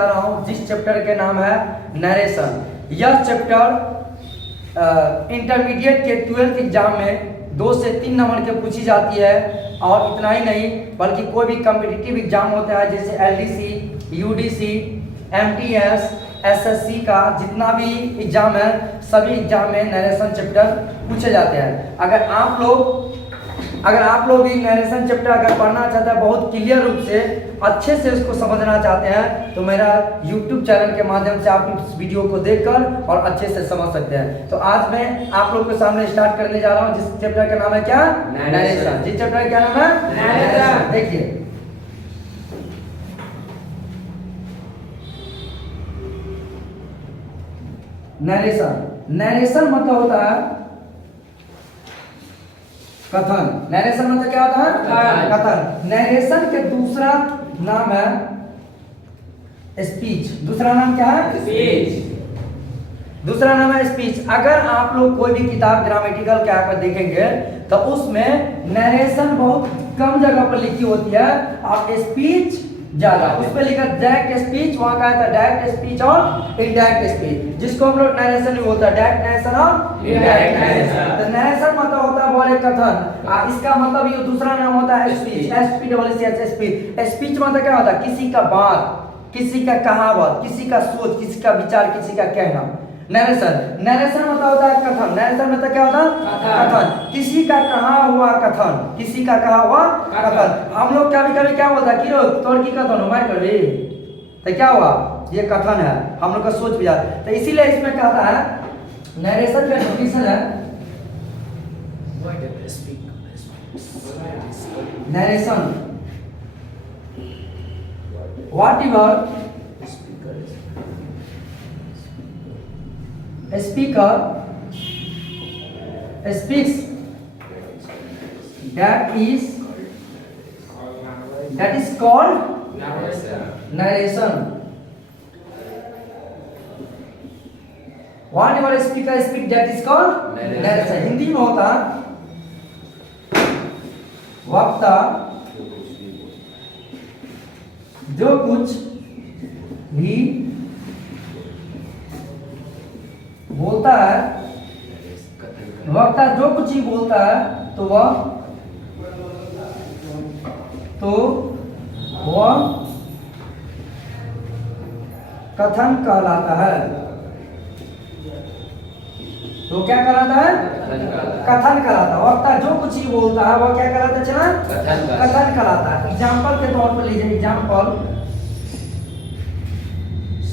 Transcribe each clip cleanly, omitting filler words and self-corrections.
रहा हूं जिस चैप्टर के नाम है नरेशन। यह चैप्टर इंटरमीडिएट के 12th एग्जाम में 2 से 3 नंबर के पूछी जाती है। और इतना ही नहीं बल्कि कोई भी कॉम्पिटिटिव एग्जाम होता है जैसे एलडीसी, यूडीसी, एमटीएस, एसएससी का जितना भी एग्जाम है सभी एग्जाम में नरेशन चैप्टर पूछे जाते हैं। अगर आप लोग भी नरेशन चैप्टर अगर पढ़ना चाहते हैं बहुत क्लियर रूप से अच्छे से उसको समझना चाहते हैं तो मेरा YouTube चैनल के माध्यम से आप इस वीडियो को देखकर और अच्छे से समझ सकते हैं। तो आज मैं आप लोग के सामने स्टार्ट करने जा रहा हूं जिस चैप्टर का नाम है क्या? नरेशन। जिस चैप्टर का क्या नाम है? नरेशन। देखिए नरेशन मतलब होता है कथन। नरेशन मतलब क्या होता है? कथन। नरेशन के दूसरा नाम है स्पीच। दूसरा नाम क्या है? स्पीच। दूसरा नाम है स्पीच। अगर आप लोग कोई भी किताब ग्रामेटिकल के आकर देखेंगे तो उसमें नरेशन बहुत कम जगह पर लिखी होती है और स्पीच ज्यादा। उस पर लिखा डायरेक्ट स्पीच, वहां का था डायरेक्ट स्पीच और इनडायरेक्ट स्पीच, जिसको हम लोग नरेशन भी बोलता है डायरेक्ट नरेशन और इनडायरेक्ट नरेशन। तो नरेशन मतलब होता है बोले कथन। इसका मतलब ये दूसरा नाम होता है स्पीच। स्पीच स्पीच मतलब क्या होता है? किसी का बात, किसी का कहावत, किसी का सोच, किसी का विचार, किसी का कहना। नरेशन मतलब होता है कथन। नरेशन मतलब क्या होता है? कथन। किसी का कहा हुआ कथन, किसी का कहा हुआ कथन। हम लोग कभी कभी क्या बोलता है कि तोड़ की कथन हो मार कर भी तो क्या हुआ? ये कथन है, हम लोग का सोच विचार। तो इसीलिए इसमें कहता है नरेशन का डेफिनेशन है narration whatever speaker speaks that is called narration. Whatever speaker speaks that is called narration. Hindi में होता वक्ता जो कुछ भी बोलता है, वक्ता जो कुछ ही बोलता है तो वह कथन कहलाता है। तो क्या कहलाता है? कथन कहलाता है। वक्ता जो कुछ ही बोलता है वह क्या कहलाता है? चला कथन कहलाता है। एग्जाम्पल के तौर पर लीजिए। एग्जाम्पल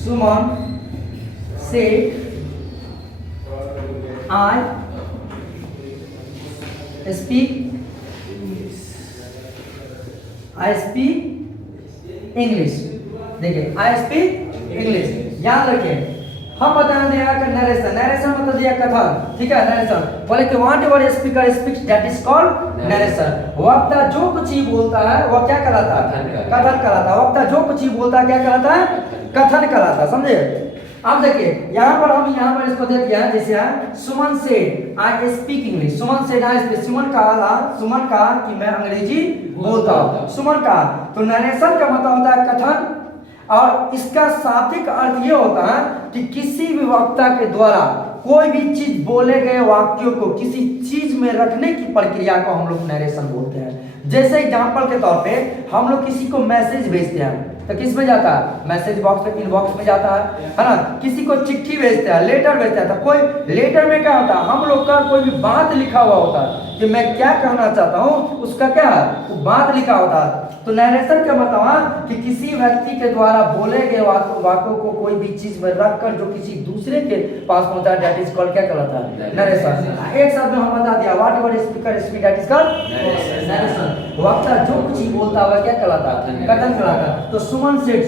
सुमन से I speak English। देखिए I speak English। याद रखिए हम बता दिया कि नरेशन मतलब दिया कथन, ठीक है। नरेशन बोले कि whatever speaker speaks that is called narration। वक्ता जो कुछ ही बोलता है वह क्या कहलाता है? कथन कहलाता है। वक्ता जो कुछ ही बोलता है क्या कहलाता है? कथन कहलाता है। समझे? अब देखिए यहाँ पर इसको दे दिया है जैसे सुमन से आई स्पीक इंग्लिश। सुमन से सुमन कहा कि मैं अंग्रेजी बोलता हूँ। सुमन कहा तो नरेशन का मतलब होता है कथन। और इसका शाब्दिक अर्थ ये होता है कि किसी भी वक्ता के द्वारा कोई भी चीज बोले गए वाक्यों को किसी चीज में रखने की प्रक्रिया को हम लोग नरेशन बोलते हैं। जैसे एग्जांपल के तौर पे हम लोग किसी को मैसेज भेजते हैं तो किस में जाता है? मैसेज बॉक्स में, इनबॉक्स में जाता है ना। किसी को चिट्ठी भेजते हैं, लेटर भेजते हैं तो कोई लेटर में क्या होता है? हम लोग का कोई भी बात लिखा हुआ होता है कि मैं क्या कहना चाहता हूँ, उसका क्या है? वो बात लिखा होता है। तो नरेशन का मतलब कि किसी व्यक्ति के द्वारा बोले गए वाक्यों को कोई भी चीज में रखकर जो किसी दूसरे के पास पहुंचा है दैट इज कॉल्ड क्या कहलाता है? नरेशन। एक शब्द में हम बता दिया whatever speaker speak that is called narration. वक्ता जो कुछ ही बोलता हुआ क्या कहलाता है? कथन कहलाता है। तो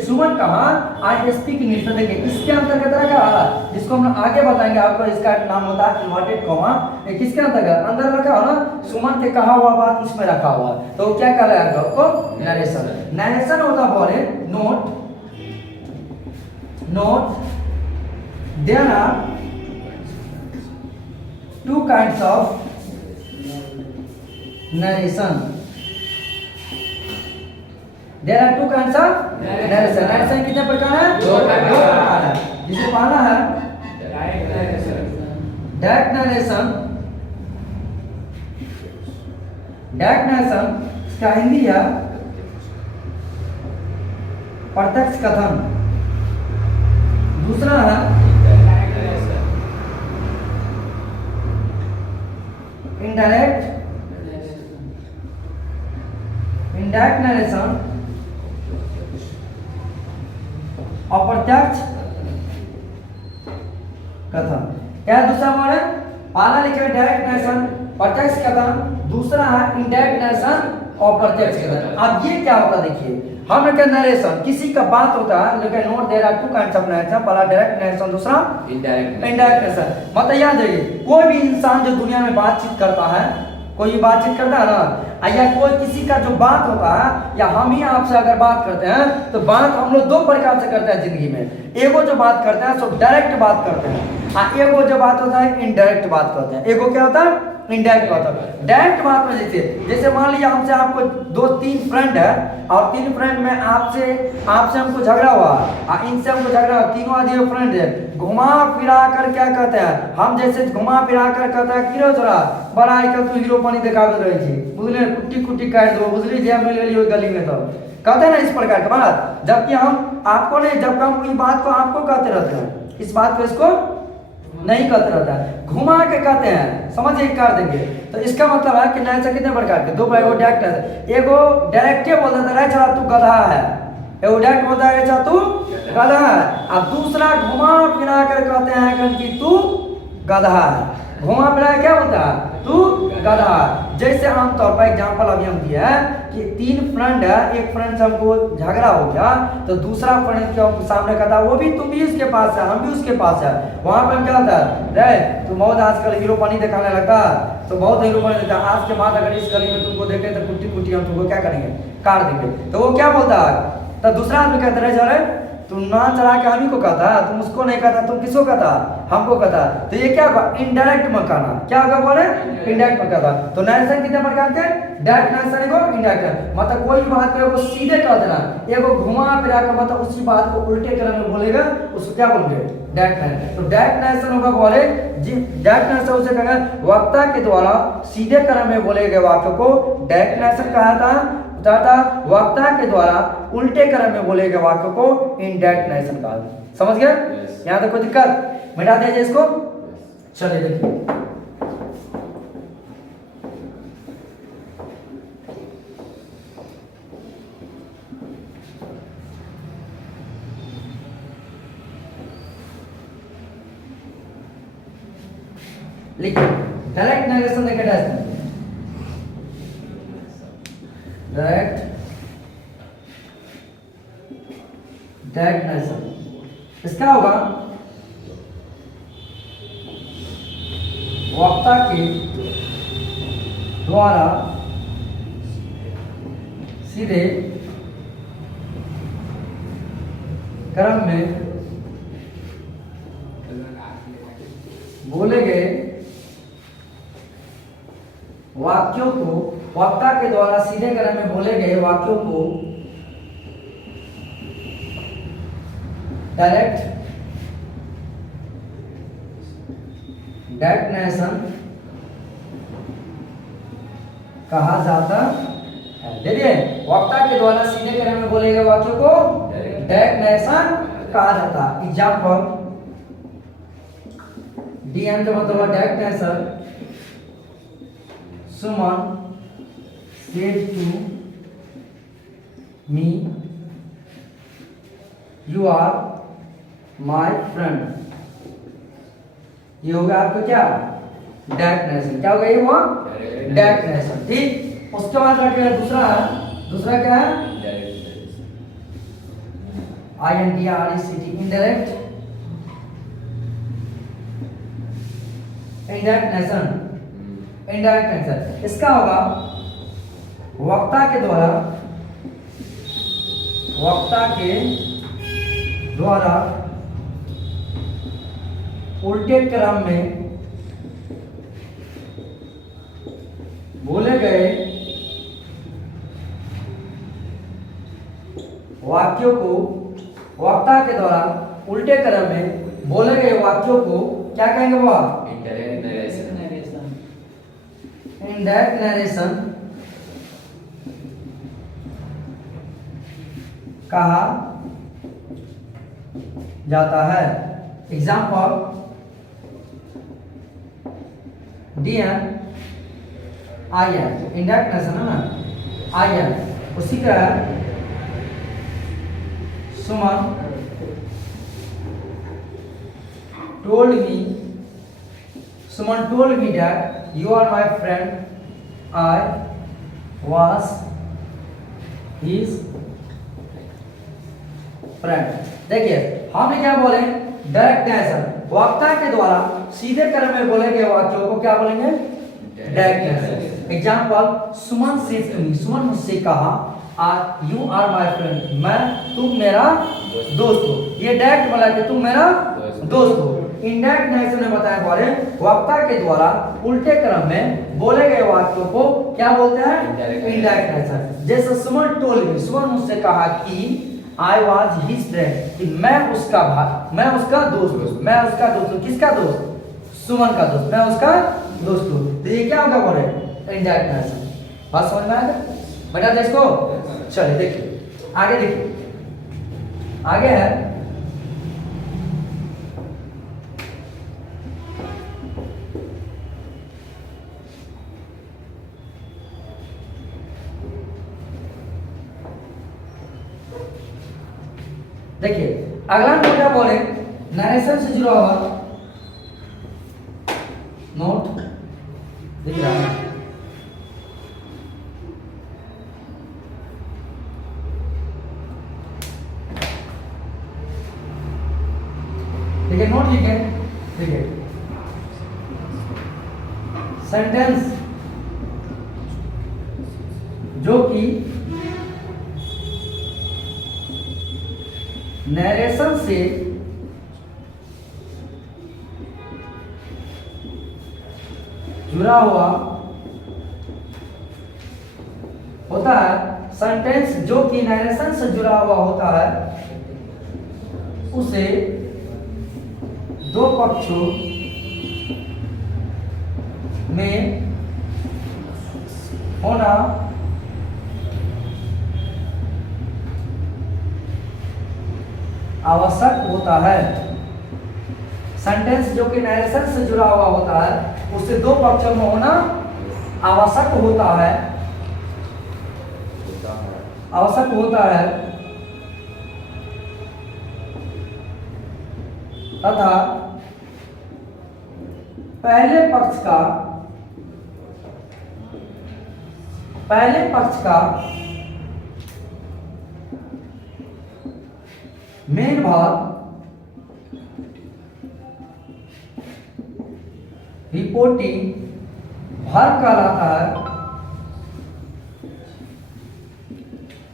सुमन कहा आई स्पीक इंग्लिश। देखिए इसके अंतर्गत रखा जिसको हम आगे बताएंगे आपको। इसका नाम होता है इन्वर्टेड कॉमा। किसके अंतर्गत अंदर रखा हो ना? सुमन के कहा हुआ बात इसमें रखा हुआ है तो क्या कहलाएगा आपको? नरेशन। नरेशन होता बोले note there are 2 kinds of narration। There are two kinds of narration. Narration कितने प्रकार है? दो प्रकार है। जिसे पहला है डायरेक्ट नरेशन। डायरेक्ट नरेशन इसका हिंदी है प्रत्यक्ष कथन। दूसरा है इनडायरेक्ट नरेशन। अप्रत्यक्ष कथन। क्या दूसरा वर्ड है? पहला लिखा डायरेक्ट नरेशन प्रत्यक्ष कथन, दूसरा है इनडायरेक्ट नरेशन अप्रत्यक्ष कथन। अब ये क्या होता है देखिए, हम लोग का नरेशन किसी का बात होता है, लेकिन note there are two kinds of narration, पहला डायरेक्ट नरेशन, दूसरा इनडायरेक्ट नरेशन। मतलब याद रखिए, कोई भी इंसान जो दुनिया में बातचीत करता है, कोई बातचीत करता है ना, या कोई किसी का जो बात होता है, या हम ही आपसे अगर बात करते हैं तो बात हम लोग दो प्रकार से करते हैं जिंदगी में। एगो जो बात करते हैं सो डायरेक्ट बात करते हैं, एगो जो बात होता है इनडायरेक्ट बात करते हैं। एगो क्या होता है? इनडायरेक्ट बात होता है। डायरेक्ट बात में जैसे मान लीजिए हमसे आपको दो तीन फ्रेंड है, और तीन फ्रेंड में आपसे हमको झगड़ा हुआ, इनसे हमको झगड़ा हुआ, तीनों आदमी फ्रेंड है, घुमा फिरा कर क्या कहते हैं, हम जैसे घुमा फिरा कर कहते हैं कि रो जरा बड़ा आजकल तू हीरो पानी दिखाते रहे छी, बुझले कुट्टी कुट्टी काट दो, बुझली जे मिल गई गली में, तो कहते हैं ना इस प्रकार की बात। जबकि हम आपको नहीं, जब हम इस बात को आपको कहते रहते हैं, इस बात को इसको नहीं कहते रहता है, घुमा के कहते हैं, समझिए कर देंगे। तो इसका मतलब है कि नरेशन कितने प्रकार के? दो प्रकार। डायरेक्ट है, एगो डायरेक्टे बोल देता है चला तू गधा है, एगो डायरेक्ट बोलता है चला तू गधा है, और दूसरा घुमा फिरा कर कहते हैं कि तू गधा है। घुमा फिरा क्या बोलता है? तू गधा। जैसे आमतौर पर एग्जाम्पल अभी हम दिया है कि तीन फ्रेंड है, एक फ्रेंड से हमको झगड़ा हो गया, तो दूसरा फ्रेंड के सामने कहता है वो भी, तुम भी उसके पास है, हम भी उसके पास है। वहां पर हम क्या होता है, रे तुम बहुत आजकल हीरो पानी दिखाने लगता, तो बहुत हीरो पानी देता, आज के बाद अगर इस गली में तुमको देखे तो कुट्टी कुट्टी हम तुमको क्या करेंगे, काट देंगे। तो वो क्या बोलता है? तो दूसरा आदमी कहता है अरे तुम ना चढ़ा के हम ही को कहता, तुम उसको नहीं कहता, तुम किसको कहता? हमको कहता। तो ये क्या होगा? इनडायरेक्ट में कहना। क्या होगा बोले? इनडायरेक्ट में कहता। तो नरेशन कितने प्रकार के? डायरेक्ट नरेशन एगो, इनडायरेक्ट। मतलब कोई बात को एगो सीधे कह देना, एगो घुमा फिरा कर मतलब उसी बात को उल्टे क्रम में बोलेगा, उसको क्या बोलेंगे? Direct narration. तो डायरेक्ट नरेशन होगा बोले डायरेक्ट नरेशन उसे कहेंगे वक्ता के द्वारा सीधे क्रम में बोले गए वाक्य को डायरेक्ट नरेशन कहा था, तथा वक्ता के द्वारा उल्टे क्रम में बोले गए वाक्य को इनडायरेक्ट नरेशन कहा। समझ गए? यहाँ तक कोई दिक्कत? मिटा दीजिए इसको। चलिए देखिए, लिखिए डायरेक्ट नरेशन देखिए, डायरेक्ट नरेशन इसका होगा वक्ता के द्वारा सीधे क्रम में बोले गए वाक्यों को, वक्ता के द्वारा सीधे क्रम में बोले गए वाक्यों को डायरेक्ट नरेशन कहा जाता है। देखिए, वक्ता के द्वारा सीधे क्रम में बोले गए वाक्यों को डायरेक्ट नरेशन कहा जाता है। एग्जाम्पल डीएम का मतलब direct narration, Suman said to me you are my friend। ये होगा आपका क्या? Direct narration. क्या होगा ये? वो डायरेक्ट नरेशन। ठीक, उसके बाद रखिएगा दूसरा क्या है? INDIRECT indirect narration. Indirect narration इसका होगा वक्ता के द्वारा उल्टे क्रम में बोले गए वाक्यों को वक्ता के द्वारा उल्टे क्रम में बोले गए वाक्यों को क्या कहेंगे वो? इनडायरेक्ट नरेशन कहा जाता है। Example DN IN, indirect narration है ना, IN। उसी का सुमन told me, Suman told me that you are my friend. I was his friend। देखिए हमने क्या बोले? डायरेक्ट नरेशन, वक्ता के द्वारा सीधे क्रम में बोले गए वाक्यों को क्या बोलेंगे? Direct narration. Example Suman said to me, Suman मुझसे कहा यू आर माय फ्रेंड, मैं तुम मेरा दोस्त हो। ये डायरेक्ट बोला कि तुम मेरा दोस्त हो। इनडायरेक्ट नरेशन में बताया बोले वक्ता के द्वारा उल्टे क्रम में बोले गए वाक्यों को क्या बोलते हैं? Indirect narration. जैसे सुमन टोल्ड मी, सुमन मुझसे कहा कि आई वॉज हिज फ्रेंड, कि मैं उसका भाई, मैं उसका दोस्त हूँ। मैं उसका दोस्त हूँ। किसका दोस्त? सुमन का दोस्त। मैं उसका दोस्त हूँ। तो ये क्या होगा बोले? Indirect narration. बात समझ में आएगा? बता दे इसको। चलिए देखिए आगे, देखिए आगे है देखिए अगला नोट क्या बोले? नरेशन से जुड़ा हुआ नोट दिख रहा है। देखिए नोट लिखे, देखिए सेंटेंस जो कि नरेशन से जुड़ा हुआ होता है, सेंटेंस जो कि नरेशन से जुड़ा हुआ होता है, उसे दो पक्षों में होना आवश्यक होता है। सेंटेंस जो कि नरेशन से जुड़ा हुआ होता है, उससे दो पक्षों में होना आवश्यक होता है, आवश्यक होता है तथा पहले पक्ष का मेन भाग रिपोर्टिंग भाग कहलाता है।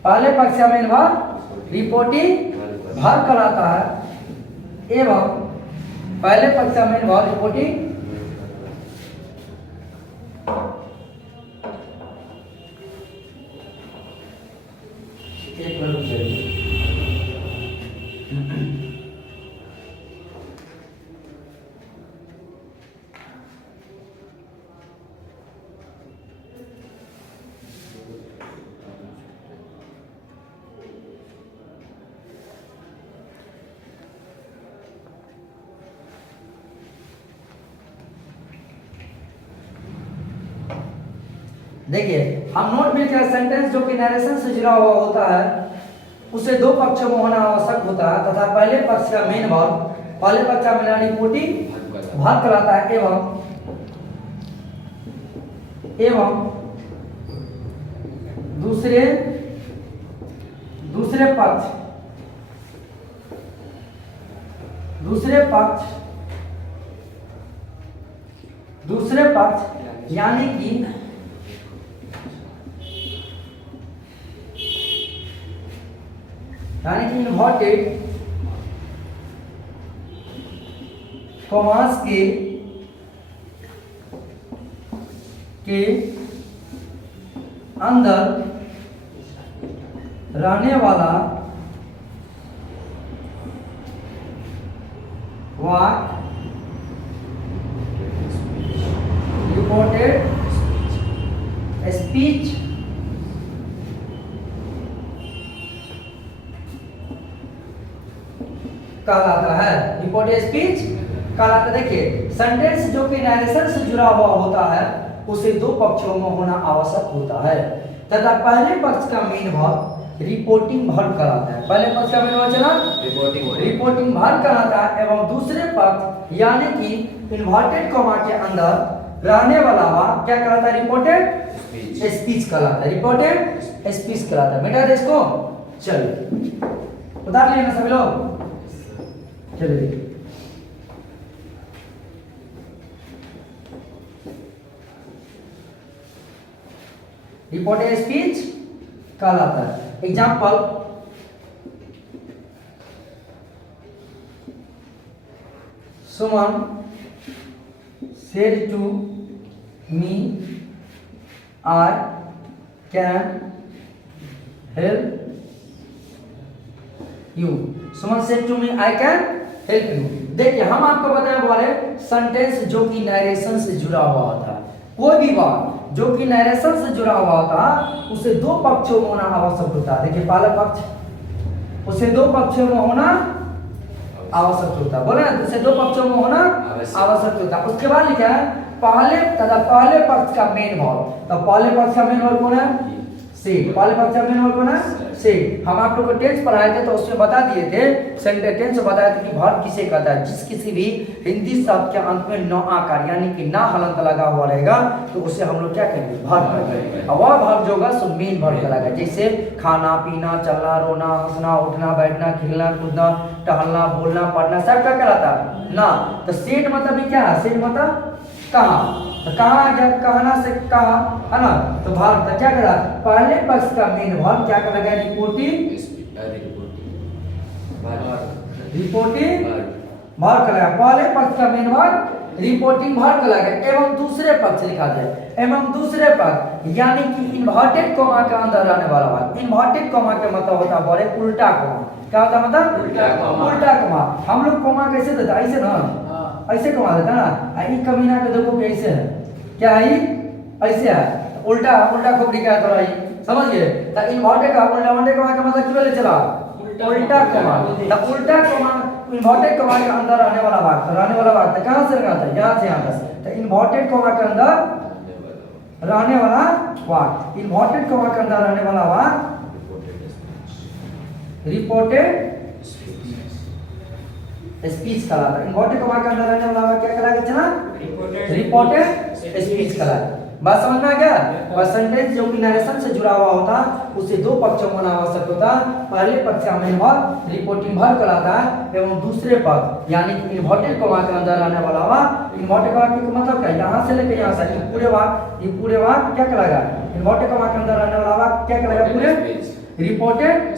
पहले पक्ष का मेन भाग रिपोर्टिंग भाग कहलाता है एवं पहले पक्ष का मेन भाग रिपोर्टिंग देखिए हम नोट मिलकर सेंटेंस जो कि नरेशन से जुड़ा हुआ होता है, उसे दो पक्षों में होना आवश्यक होता है तथा पहले पक्ष का मेन भाग, पहले पक्ष का मेन रिपोर्टिंग भाग कहलाता है एवं दूसरे पक्ष यानी कि इन्वर्टेड कॉमास के अंदर रहने वाला what reported speech कहलाता है। रिपोर्टेड स्पीच कहलाता है। देखिए सेंटेंस जो कि नरेशन से जुड़ा हुआ होता है उसे दो पक्षों में होना आवश्यक होता है तथा पहले पक्ष का मेन भाग रिपोर्टिंग वर्ब कहलाता है। पहले पक्ष का मेन भाग चला रिपोर्टिंग वर्ब कहलाता है एवं दूसरे पक्ष यानी कि इन्वर्टेड कॉमा के अंदर रहने वाला भाग क्या कहलाता है? रिपोर्टेड स्पीच कहलाता है। रिपोर्टेड स्पीच कहलाता है। मिटा दे इसको। चलिए उतार लेना सभी लोग। चलिए रिपोर्टेड स्पीच कहलाता है। Example Suman said to me I can help you। Suman said to me I can help you। देखिए हम आपको बताने वाले सेंटेंस जो कि नरेशन से जुड़ा हुआ होता है। कोई भी बात जो कि नरेशन से जुड़ा हुआ होता है उसे दो पक्षों में होना आवश्यक होता है। देखिए पहला पक्ष उसे दो पक्षों में होना आवश्यक होता है। बोले ना उसे दो पक्षों में होना आवश्यक होता है। उसके बाद लिखा है पहले पक्ष का मेन भाव। तो पहले पक्ष का मेन भाव कौन है? से। पहले पक्ष का मेन भाव कौन है? से। हम आप लोग को टेंस पढ़ाए थे तो उसमें बता दिए थे सेंटेंस में बताया था कि वर्ब किसे कहता है? जिस किसी भी हिंदी शब्द के अंत में न आकार यानी कि ना हलंत लगा हुआ रहेगा तो उसे हम लोग क्या कहेंगे? वर्ब कहेंगे। और वह वर्ब जो होगा सो मेन वर्ब कहलाएगा। जैसे खाना पीना चलना रोना हंसना उठना बैठना खेलना कूदना टहलना बोलना पढ़ना सब क्या कहलाता है? ना। तो सेट मतलब भी क्या है? सेट मतलब कहा। तो कहा कहना से कहा है ना। तो भाग तो क्या करा? पहले पक्ष का मेन भाग क्या कर लगा? रिपोर्टिंग भाग कर लगा। पहले पक्ष का मेन भाग रिपोर्टिंग भाग कर लगा एवं दूसरे पक्ष लिखा जाए एवं दूसरे पक्ष यानी कि इन्वर्टेड कॉमा के अंदर रहने वाला भाग। इन्वर्टेड कॉमा का मतलब होता है बोले उल्टा कॉमा। क्या होता है मतलब? उल्टा कॉमा। हम लोग कॉमा कैसे देते? ऐसे ना ऐसे कमा देता ना। ई कमीना के देखो कैसे है? क्या है? ऐसे है। उल्टा उल्टा खोपड़ी क्या है? तो समझ गए? तो इन्वर्टेड का उल्टा कमा का मतलब क्यों ले चला? उल्टा कमा। तो उल्टा कमा इन्वर्टेड कमा के अंदर रहने वाला भाग। रहने वाला भाग तो कहां से लगाता है? यहां से यहां तक। तो इन्वर्टेड कमा के अंदर रहने वाला भाग। इन्वर्टेड कमा के अंदर रहने वाला भाग रिपोर्टेड स्पीच कहलाता है। इन्वर्टेड कॉमा के अंदर रहने वाला क्या कहलाएगा? चला रिपोर्टेड स्पीच कहलाता है। बात समझ में आ गया? और सेंटेंस जो कि नरेशन से जुड़ा हुआ होता उसे दो पक्षों में होना आवश्यक होता। पहले पक्ष का मेन भाग रिपोर्टिंग भाग कहलाता है एवं दूसरे पक्ष यानी कि इन्वर्टेड कॉमा के अंदर रहने वाला भाग। इन्वर्टेड कॉमा का मतलब क्या? यहाँ से लेकर यहाँ से ये पूरे भाग क्या कहलाएगा? इन्वर्टेड कॉमा के अंदर रहने वाला भाग क्या कहलाएगा? पूरे रिपोर्टेड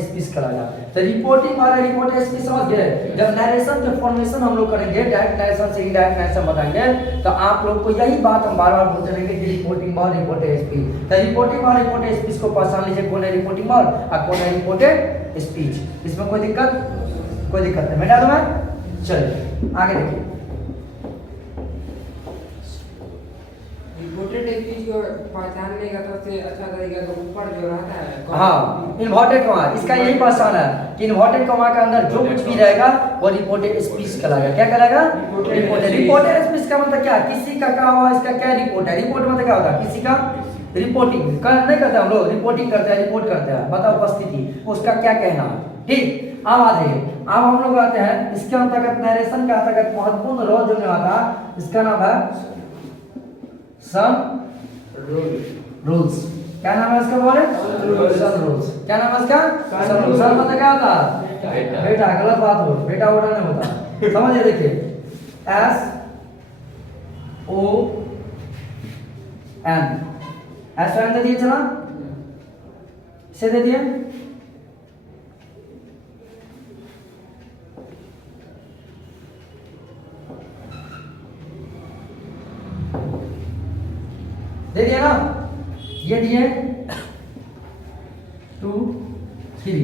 स्पीच कहलाएगा। तो रिपोर्टिंग और रिपोर्टेड स्पीच समझ गए? जब नरेशन के फॉर्मेशन हम लोग करेंगे डायरेक्ट नरेशन से इनडायरेक्ट नरेशन बताएंगे तो आप लोग को यही बात हम बार-बार बोलते रहेंगे कि रिपोर्टिंग और रिपोर्टेड स्पीच। तो रिपोर्टिंग और रिपोर्टेड स्पीच को पहचान लीजिए कौन है रिपोर्टिंग और कौन है रिपोर्टेड स्पीच। इसमें कोई दिक्कत नहीं। बेटा तुम्हें चलिए आगे देखिए। रिपोर्टेड स्पीच को पहचानने का सबसे अच्छा तरीका तो ऊपर जो रहता है हाँ इन्वर्टेड कॉमा। इसका यही पहचान है कि इन्वर्टेड कॉमा के अंदर जो कुछ भी रहेगा वो रिपोर्टेड स्पीच कहलाएगा। क्या कहलाएगा? रिपोर्टेड स्पीच का मतलब क्या? किसी का कहा हुआ इसका क्या रिपोर्ट है? रिपोर्ट मतलब क्या होता है? किसी का रिपोर्टिंग नहीं करते हम लोग। रिपोर्टिंग करते हैं रिपोर्ट करते हैं मतलब उपस्थिति उसका क्या कहना है। ठीक अब आ जाइए। अब हम लोग आते हैं इसके अंतर्गत नरेशन के अंतर्गत महत्वपूर्ण रोल जो आता इसका नाम है सम रूल्स। क्या नाम है इसका? बोले सम रूल्स। क्या नाम है इसका? Some rules. सम मतलब क्या होता है? बेटा। गलत बात हो बेटा उड़ा नहीं होता। समझिए देखिए S O N S O N दे दिए। चला इसे दे दिए। दे दिया ना। ये दिए 2 3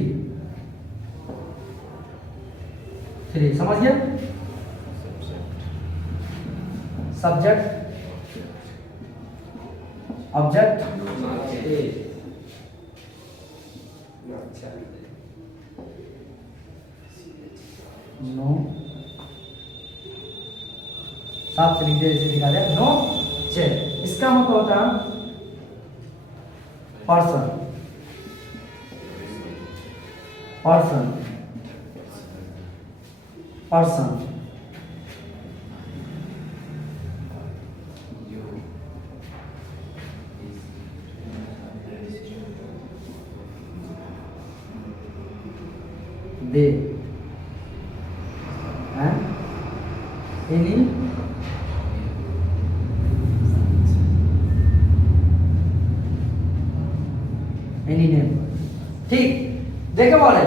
3 समझ गए। सब्जेक्ट ऑब्जेक्ट नो साफ से लिख दे, जैसे दिखा दे नो चेयर। इसका मतलब होता है पर्सन पर्सन पर्सन दे एनी नेम। ठीक, देखो बोले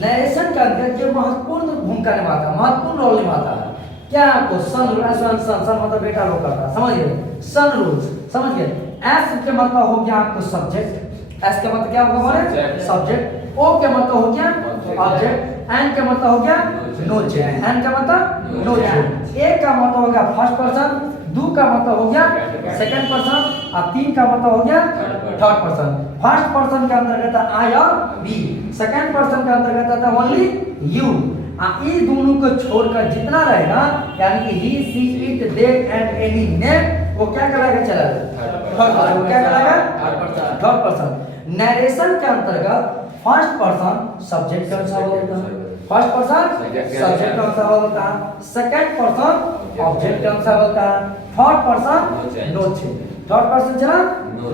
नरेशन का अंदर जो महत्वपूर्ण भूमिका निभाता है, महत्वपूर्ण रोल निभाता है क्या आपको सन सन मतलब बेटा लोग करता है, समझ गए। सन रूल्स समझ गए। एस के मतलब हो गया आपको सब्जेक्ट, एस के मतलब क्या होगा बोले सब्जेक्ट, ओ के मतलब हो गया ऑब्जेक्ट, एन का मतलब हो गया नो चेयर, एन का मतलब नो चेयर, ए का मतलब हो गया फर्स्ट पर्सन, दो का मतलब हो गया सेकंड पर्सन और तीन का मतलब हो गया थर्ड पर्सन। फर्स्ट पर्सन के अंतर्गत आई और बी, सेकंड पर्सन के अंतर्गत आता ओनली यू। ये दोनों को छोड़कर जितना रहेगा यानी कि he she it they and any name वो क्या कहलाएगा, चला थर्ड पर्सन। वो क्या कहलाएगा थर्ड पर्सन। नरेशन के अंतर्गत फर्स्ट पर्सन सब्जेक्ट का अनुसार होता है, फर्स्ट पर्सन सब्जेक्ट का अनुसार होता है, सेकंड पर्सन ऑब्जेक्ट का अनुसार होता है, third person no change. Third person चला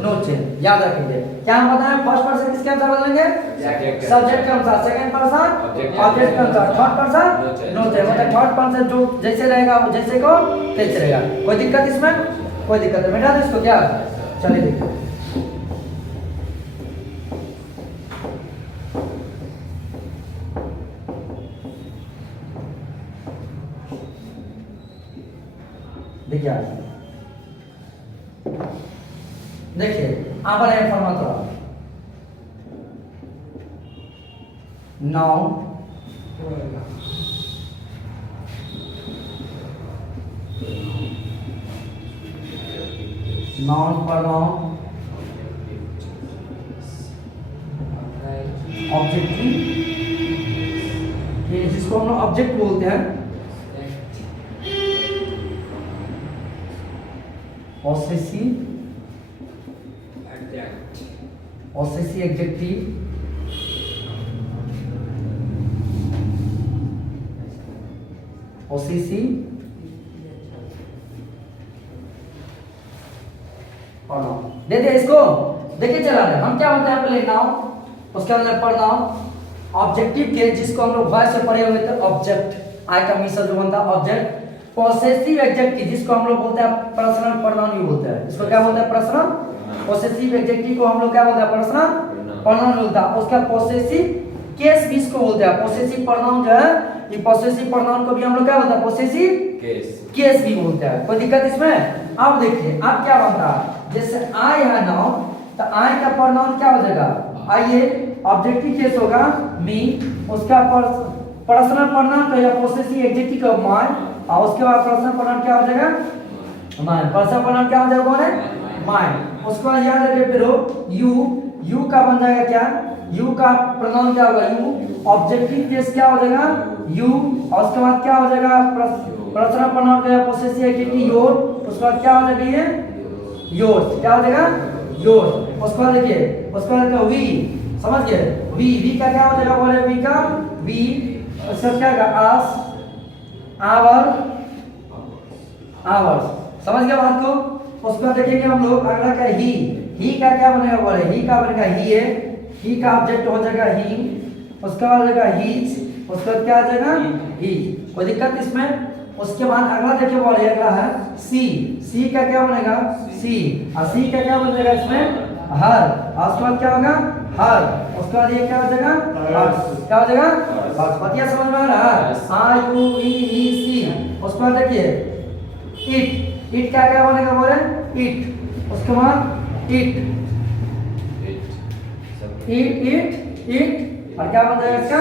नो चेंज, याद रखिए। क्या हम बताएं फर्स्ट पर्सन किसके अनुसार बदलेंगे, सब्जेक्ट के अनुसार, सेकंड पर्सन ऑब्जेक्ट के अनुसार, थर्ड पर्सन नो चेंज। मतलब थर्ड पर्सन जो जैसे रहेगा वो जैसे को तैसे रहेगा। कोई दिक्कत इसमें, कोई दिक्कत नहीं। बेटा इसको क्या चलिए देखिए देखिए आप फॉर्मा नाउ नाउन प्रोनाउन ऑब्जेक्टिव, जिसको हम लोग ऑब्जेक्ट बोलते हैं, possessive adjective, possessive pronoun। दे दे इसको, देखिए चला रहे हम क्या होता है पहले नाउन, उसके अंदर प्रोनाउन, ऑब्जेक्टिव के जिसको हम लोग वॉइस से पढ़े हुए थे ऑब्जेक्ट, आई का मिसल जो बनता है ऑब्जेक्ट, पॉसेसिव एडजेक्टिव जिसको हम लोग बोलते हैं पर्सनल प्रोनाउन भी बोलते हैं, इसको क्या बोलते हैं पर्सनल, पॉसेसिव एडजेक्टिव को हम लोग क्या बोलते हैं पर्सनल प्रोनाउन बोलता है। उसका पॉसेसिव केस भी इसको बोलते हैं, पॉसेसिव प्रोनाउन जो है ये पॉसेसिव प्रोनाउन को भी हम लोग क्या बोलते हैं पॉसेसिव केस भी बोलते हैं। कोई दिक्कत इसमें। अब देखिए अब क्या बनता है, जैसे आई है नाउन तो आई का प्रोनाउन क्या हो जाएगा, आइए ऑब्जेक्टिव केस होगा मी, उसका पर्सनल प्रोनाउन तो या पॉसेसिव एडजेक्टिव का माय, और उसके बाद पर्सनल प्रोनाउन क्या हो जाएगा माय, पर्सनल प्रोनाउन क्या हो जाएगा कौन है माय। उसके बाद याद रखिए फिर यू, यू का बन जाएगा क्या, यू का प्रोनाउन क्या होगा यू, ऑब्जेक्टिव केस क्या हो जाएगा यू, और उसके बाद क्या हो जाएगा पर्सनल प्रोनाउन का पॉसेसिव एडजेक्टिव योर, उसके बाद क्या हो जाएगा ये योर्स, क्या हो जाएगा योर्स। उसके बाद देखिए उसके बाद वी, समझ गए वी, वी का क्या हो जाएगा बोले वी का वी, उसका क्या होगा आस, आवर, आवर्स, समझ गए बात को। उसके बाद देखेंगे हम लोग अगला क्या ही का क्या बनेगा बोले ही का बनेगा ही है, ही का ऑब्जेक्ट हो जाएगा ही, उसके बाद जाएगा हीज, उसके बाद क्या आ जाएगा ही। कोई दिक्कत इसमें। उसके बाद अगला देखिए बोले अगला है सी, सी का क्या बनेगा सी, और सी का क्या बनेगा इसमें हर, और उसके बाद क्या होगा हर, उसके बाद ये क्या हो जाएगा हर्ष, क्या हो जाएगा हर्ष। बतिया समझ में आ रहा है, आर यू ई सी। उसके बाद देखिए इट, इट क्या क्या बनेगा बोले इट, उसके बाद इट इट इट इट, और क्या बन जाएगा इसका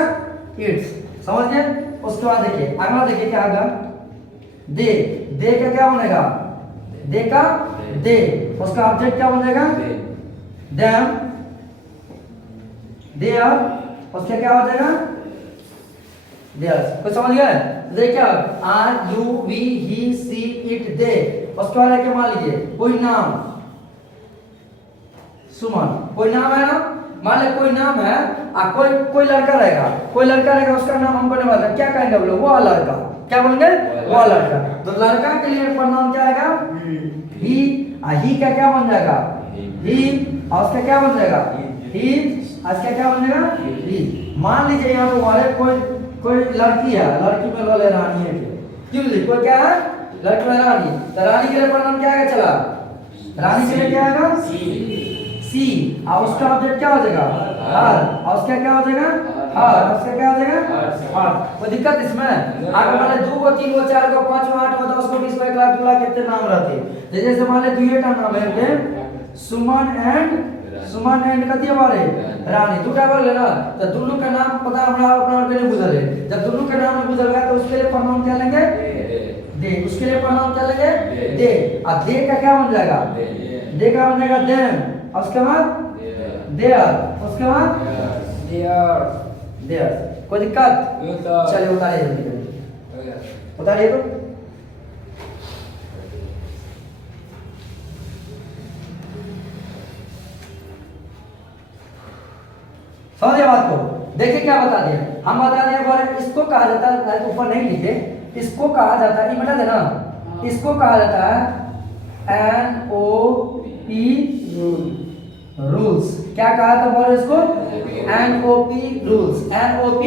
इट्स, समझ गए। उसके बाद देखिए अगला, देखिए क्या आएगा, दे, दे का क्या बनेगा, दे का दे, उसका ऑब्जेक्ट क्या बनेगा, देम, देयर, उसका क्या हो जाएगा, देयर। कुछ समझ गए? देखिए क्या, are you we he she it they, उसके बाद क्या, मान लीजिए कोई नाम, सुमन, कोई नाम है ना, मान ले कोई नाम है, कोई लड़का रहेगा, कोई लड़का रहेगा, उसका नाम हमको नहीं पता, क्या कहेंगे हम लोग, वो लड़का, क्या बोलेंगे, वो लड़का। तो लड़का के लिए प्रोनाउन क्या आएगा, ही का क्या बन जाएगा, ही, और उसका क्या बन जाएगा, ही, उसका क्या बन जाएगा, ही। मान लीजिए यहाँ पे वाले कोई लड़की है, लड़की में ले रानी है, क्यों जी, कोई क्या है, लड़की में रानी, तो रानी के लिए प्रोनाउन क्या आएगा, चला, रानी के लिए क्या आएगा, सी, और उसका ऑब्जेक्ट क्या हो जाएगा, हर, और उसका क्या हो जाएगा, हर, उसका क्या हो जाएगा, हर। कोई दिक्कत इसमें? आगे मान ले 2 को 3 को 4 को 5 को 8 को 10 को 20 को 1 लाख 2 लाख कितने नाम रहते, जैसे मान ले दुइये का नाम है सुमन एंड कथी हमारे रानी, दूटा बोल लेना, तो दोनों का नाम पता हमरा अपना के लिए बुझल है, जब दोनों का नाम बुझल गया तो उसके लिए प्रोनाउन क्या लेंगे, दे, उसके लिए प्रोनाउन क्या लेंगे, दे। अब दे का क्या बन जाएगा, दे का बन जाएगा देम, उसके बाद देयर, उसके बाद देयर। कोई दिक्कत? चलिए उतारिए जल्दी, उतारिए तो। समझिए बात को, देखिए क्या बता दिए, हम बता दिए बोले इसको कहा जाता है, ऊपर नहीं लिखे, इसको कहा जाता है, ये बता देना, इसको कहा जाता है NOP रूल्स। क्या कहा था बोले इसको, NOP rules, NOP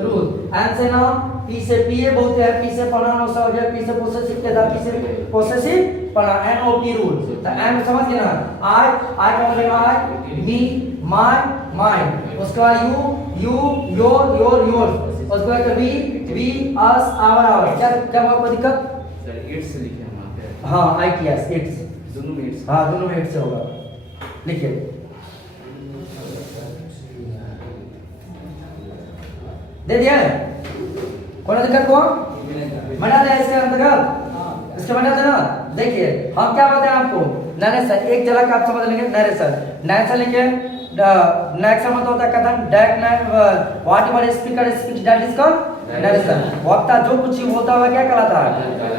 rule. N से नाम, पी से पीए बोलते हैं, पी से प्रोनाउन सब्जेक्ट, पी से पोसेसिव के साथ, पी से पोसेसिव प्रोनाउन, NOP रूल। तो एन समझ गए ना, आई का मतलब आई, मी, माय, माइन, उसके बाद यू, योर, उसके बाद वी, अस, आवर। क्या क्या आपको दिक्कत, सर इट्स लिखे हम वहां पे, हाँ आई यस इट्स, दोनों में इट्स, हाँ दोनों में इट्स से होगा, लिखिए। दे दिया है, कोई दिक्कत को बना दे इसके अंतर्गत, इसके बना देना। देखिए हम क्या बताएं आपको, नरेशन, एक झलक आप समझ लेंगे, नरेशन लिखे, नेक्स्ट मतलब होता है कथन, direct what ever speaker speech that is called narration. वक्ता जो कुछ बोलता हुआ क्या कहलाता है,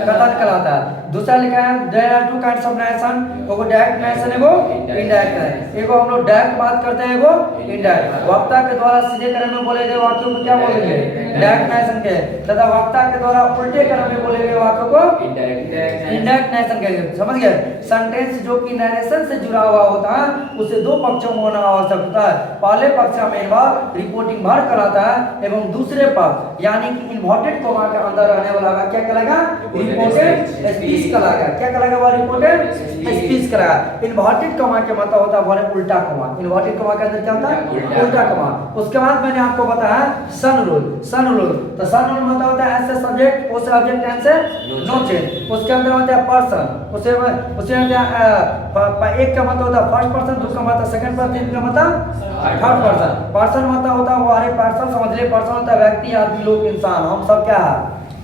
कथन कहलाता है। दूसरा लिखा है there are two kinds of narration, एगो डायरेक्ट नरेशन, एगो इनडायरेक्ट नरेशन। एगो हम लोग डायरेक्ट बात करते हैं, एगो इनडायरेक्ट। वक्ता के द्वारा सीधे क्रम में बोले गए वाक्यों को क्या बोलेंगे, डायरेक्ट नरेशन के, तथा वक्ता के द्वारा उल्टे क्रम में बोले गए वाक्यों को इनडायरेक्ट नरेशन कहेंगे। समझ गए? सेंटेंस जो कि नरेशन से जुड़ा हुआ होता है उसे दो पक्षों में होना आवश्यक होता है। पहले पक्ष में मेन भाग रिपोर्टिंग भाग कहलाता है एवं दूसरे पक्ष यानी कि इन्वर्टेड कोमा के अंदर रहने वाला भाग क्या कहलाएगा, रिपोर्टेड स्पीच कहलाएगा। क्या कहलाएगा, वो रिपोर्टेड स्पीच कहलाएगा। इन्वर्टेड कोमा के मतलब होता है वो उल्टा कोमा। इन्वर्टेड कोमा के अंदर क्या होता है, उल्टा कोमा। उसके बाद मैंने आपको बताया सन रूल। सन रूल तो सन रूल मतलब होता है ऐसे सब्जेक्ट उस ऑब्जेक्ट टेंस से नो चेंज। उसके अंदर होता है पर्सन, उसे एक का मतलब होता है फर्स्ट पर्सन, दूसरा मतलब सेकंड पर्सन, तीसरा मतलब थर्ड पर्सन। पर्सन मतलब होता है वो अरे पर्सन समझ ले, पर्सन होता है व्यक्ति, आदमी, लोग, इंसान। हम सब क्या है,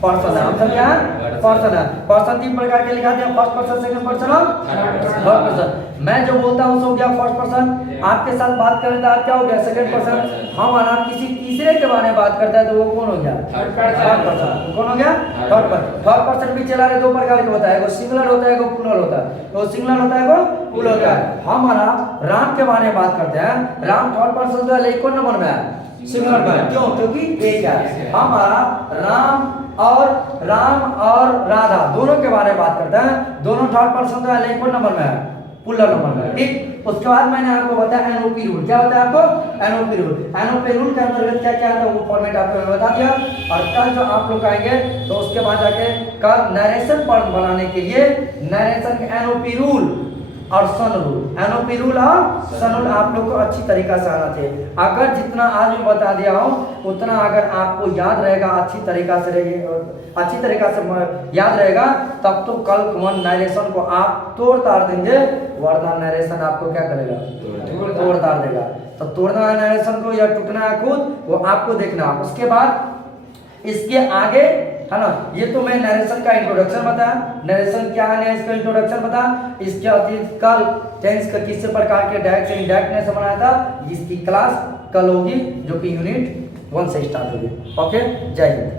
पर्सन है। हम सब क्या है, पर्सन है। पर्सन तीन प्रकार के लिखाते हैं, फर्स्ट पर्सन, सेकंड पर्सन और थर्ड पर्सन। मैं जो बोलता हूँ हो गया फर्स्ट पर्सन, आपके साथ बात करें तो आप क्या हो गया, सेकंड पर्सन। हम अनाथ किसी तीसरे के बारे में बात करता है तो वो कौन हो गया, थर्ड पर्सन। कौन हो गया, थर्ड पर्सन। थर्ड पर्सन भी चला रहे दो प्रकार के होता है, एगो सिंगुलर होता है, एगो प्लूरल होता है। तो सिंगुलर होता है, एगो प्लूरल होता है। हमारा राम के बारे में बात करते हैं, राम थर्ड पर्सन जो है लेकिन कौन नंबर में है, सिंगुलर में। क्यों, क्योंकि एक है। हमारा राम और राधा दोनों के बारे में बात करते हैं, दोनों थर्ड पर्सन जो है लेकिन कौन नंबर में है, पुल्लर नंबर में। ठीक, उसके बाद मैंने आपको बताया एनओपी रूल। क्या होता है आपको, एनओपी रूल। एनओपी रूल के अंतर्गत क्या क्या है वो फॉर्मेट आपको बता दिया। और कल जो आप लोग आएंगे तो उसके बाद जाके कल नरेशन पर बनाने के लिए नरेशन के एनओपी रूल और सन रूल, एनओपी रूल और सन रूल आप लोग को अच्छी तरीका से आना चाहिए। अगर जितना आज मैं बता दिया हूँ उतना अगर आपको याद रहेगा, अच्छी तरीका से याद रहेगा, तब तो कल कमन नरेशन को आप तोड़ ताड़ देंगे, वरना नरेशन आपको क्या करेगा, तोड़ ताड़ देगा। तो तोड़ना है नरेशन को या टूटना है खुद, वो आपको देखना। उसके बाद इसके आगे है ना, ये तो मैं नरेशन का इंट्रोडक्शन बताया, नरेशन क्या है इसका इंट्रोडक्शन बताया। इसके अतिरिक्त कल टेंस का किस प्रकार के डायरेक्ट से इनडायरेक्ट ने समझाया था, इसकी क्लास कल होगी जो कि यूनिट 1 से स्टार्ट होगी। ओके, जय हिंद।